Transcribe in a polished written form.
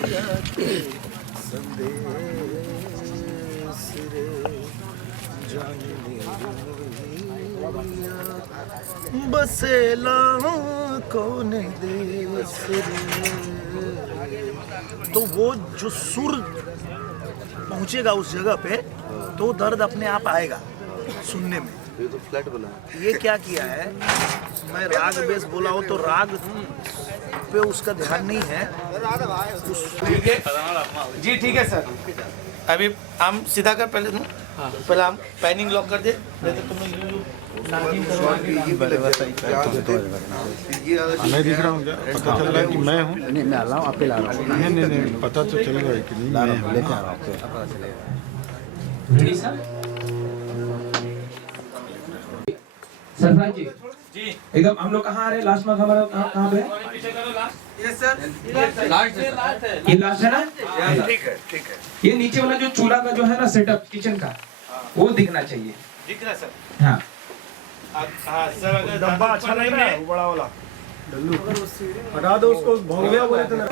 संदेश रे जाने बसेला कौन देश रे। तो वो जो सुर पहुंचेगा उस जगह पे तो दर्द अपने आप आएगा सुनने में। ये तो फ्लैट बना है। ये क्या किया है, मैं राग बेस बोला हूँ तो राग पे उसका ध्यान नहीं है। ठीक है जी, ठीक है सर। अभी हम सीधा कर पहले पहले हम पैनिंग लॉक कर दे। मैं दिख रहा हूँ क्या? पता चल रहा है कि मैं हूँ? नहीं, मैं आ रहा हूँ, आपके ला रहा हूँ। नहीं, पता तो चल रहा है कि नहीं मैं हूँ। लेके आ रहा हूँ, पता चलेगा। Ready sir? सरपंच जी एकदम हम लोग कहाँ आ रहे हैं? लास्ट में हमारा कहाँ पे है? यस सर, ये लास्ट है ना? ठीक है ठीक है। ये नीचे वाला जो चूल्हा का जो है ना सेटअप किचन का, वो दिखना चाहिए। दिख रहा है सर। हाँ हाँ सर, अगर डब्बा अच्छा लग रहा है वो बड़ा वाला, हटा दो उसको, भोंगलिया बोले थे ना।